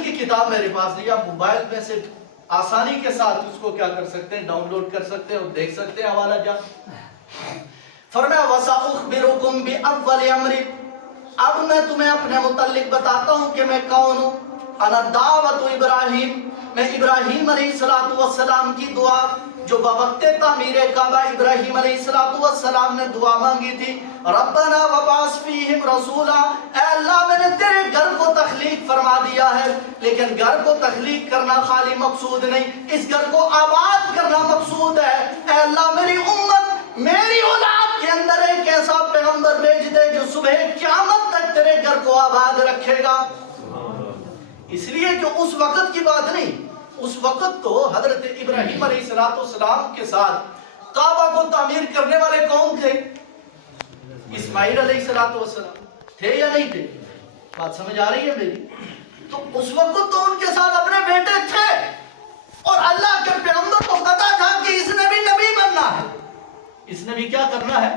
تفسیر کی کتاب میرے پاس نہیں، آپ موبائل میں سے آسانی کے ساتھ اس کو کیا کر سکتے ہیں، ڈاؤن لوڈ کر سکتے ہیں اور دیکھ سکتے ہیں حوالہ جا۔ فرمایا وَسَأُخْبِرُكُمْ بِأَوَّلِ أَمْرِ، اب میں تمہیں اپنے متعلق بتاتا ہوں کہ میں کون ہوں۔ انا دعوت ابراہیم، میں ابراہیم علیہ السلام کی دعا جو بوقت تعمیر کعبہ ابراہیم علیہ السلام نے دعا مانگی تھی، ربنا وبعث فیہم رسولا، اے اللہ میں نے تیرے گھر کو تخلیق فرما دیا ہے، لیکن گھر کو تخلیق کرنا خالی مقصود نہیں، اس گھر کو آباد کرنا مقصود ہے۔ اے اللہ میری امت، میری اولاد کے اندر ایک ایسا پیغمبر بھیج دے جو صبح قیامت تک تیرے گھر کو آباد رکھے گا۔ اس لیے جو اس وقت کی بات نہیں، اس وقت تو حضرت ابراہیم علیہ السلام کے ساتھ کعبہ کو تعمیر کرنے والے کون تھے؟ اسماعیل علیہ السلام تھے یا نہیں تھے؟ بات سمجھ آ رہی ہے میری؟ تو اس وقت تو ان کے ساتھ اپنے بیٹے تھے، اور اللہ کے پیغمبر کو پتا تھا کہ اس نے بھی نبی بننا ہے، اس نے بھی کیا کرنا ہے؟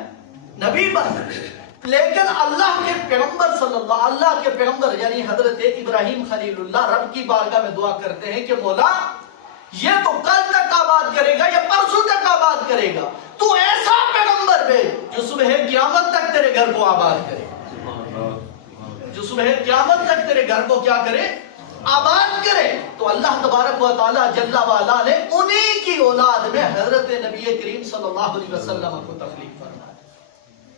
نبی بننا ہے۔ لیکن اللہ کے پیغمبر اللہ کے پیغمبر یعنی حضرت ابراہیم خلیل اللہ رب کی بارگاہ میں دعا کرتے ہیں کہ مولا یہ تو کل تک آباد کرے گا یا پرسوں تک آباد کرے گا، تو ایسا پیغمبر بھیج جو صبح قیامت تک تیرے گھر کو آباد کرے، جو صبح قیامت تک تیرے گھر کو کیا کرے؟ آباد کرے۔ تو اللہ تبارک و تعالی جل وعلا نے انہی کی اولاد میں حضرت نبی کریم صلی اللہ علیہ وسلم کو تخلیق فرمایا،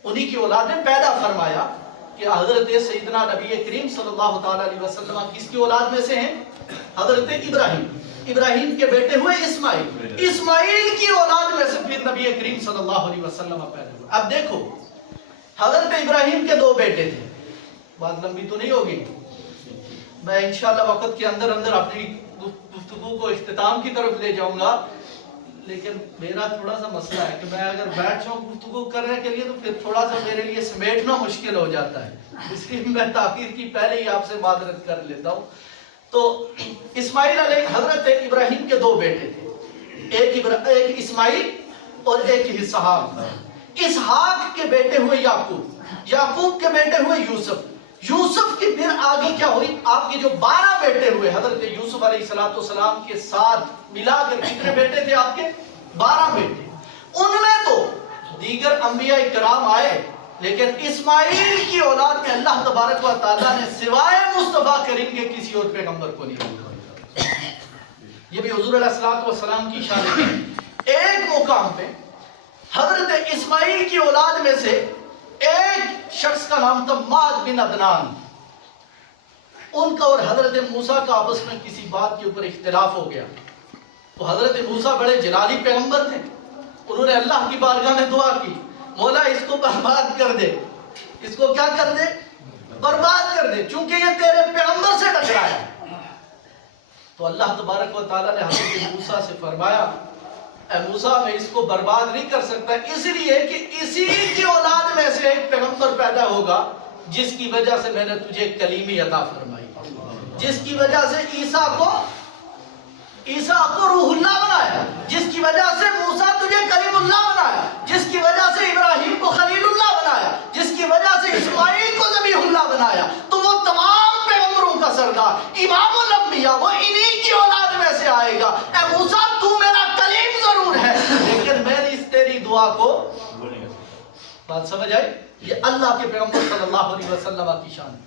انہی کی اولاد نے پیدا فرمایا کہ حضرت سیدنا نبی کریم صلی اللہ علیہ وسلم کس کی اولاد میں سے ہیں؟ حضرت ابراہیم کے بیٹے ہوئے اسماعیل کی اولاد میں سے پھر نبی کریم صلی اللہ علیہ وسلم پیدا ہوئے۔ اب دیکھو حضرت ابراہیم کے دو بیٹے تھے، بات لمبی تو نہیں ہوگی، میں انشاءاللہ وقت کے اندر اپنی گفتگو کو اختتام کی طرف لے جاؤں گا، لیکن میرا تھوڑا سا مسئلہ ہے کہ میں اگر بیٹھ جاؤں گفتگو کرنے کے لیے تو پھر تھوڑا سا میرے لیے سمیٹنا مشکل ہو جاتا ہے، اس لیے میں تاخیر کی پہلے ہی آپ سے معذرت کر لیتا ہوں۔ تو اسماعیل علیہ حضرت ابراہیم کے دو بیٹے تھے، ایک اسماعیل اور ایک اسحاق کے بیٹے ہوئے یعقوب کے بیٹے ہوئے یوسف کی پھر آگے کیا ہوئی؟ آپ کے جو 12 بیٹے ہوئے حضرت یوسف علیہ السلام کے ساتھ ملا کر کتنے بیٹے تھے آپ کے؟ 12 بیٹے۔ ان میں تو دیگر انبیاء کرام آئے، لیکن اسماعیل کی اولاد میں اللہ تبارک و تعالیٰ نے سوائے مصطفیٰ کریم کے کسی اور پیغمبر کو نہیں دیا۔ یہ بھی حضور علیہ السلام کی شان ہے۔ ایک مقام پہ حضرت اسماعیل کی اولاد میں سے ایک شخص کا نام تھا ماد بن عدنان، ان کا اور حضرت موسیٰ کا آپس میں کسی بات کے اوپر اختلاف ہو گیا، تو حضرت موسیٰ بڑے جلالی پیغمبر تھے، انہوں نے اللہ کی بارگاہ میں دعا کی، مولا اس کو برباد کر دے، اس کو کیا کر دے؟ برباد کر دے، چونکہ یہ تیرے پیغمبر سے ٹکرایا۔ تو اللہ تبارک و تعالیٰ نے حضرت موسیٰ سے فرمایا اے موسیٰ میں اس کو برباد نہیں کر سکتا، اس لیے کہ اسی کی اولاد میں سے ایک پیغمبر پیدا ہوگا جس کی وجہ سے میں نے تجھے کلیمی عطا فرمائی، جس کی وجہ سے عیسیٰ کو روح اللہ بنایا، جس کی وجہ سے موسیٰ تجھے کلیم اللہ بنایا، جس کی وجہ سے ابراہیم کو خلیل اللہ بنایا، جس کی وجہ سے اسماعیل کو ذبیح اللہ بنایا، تو وہ تمام پیغمبروں کا سردار امام الانبیاء وہ انہی کی اولاد میں سے آئے گا۔ اے موسیٰ تو میرا کلیم ضرور ہے، لیکن میں نے اس تیری دعا کو بات سمجھ آئی؟ یہ اللہ کے پیغمبر صلی اللہ علیہ وسلم کی شان ہے۔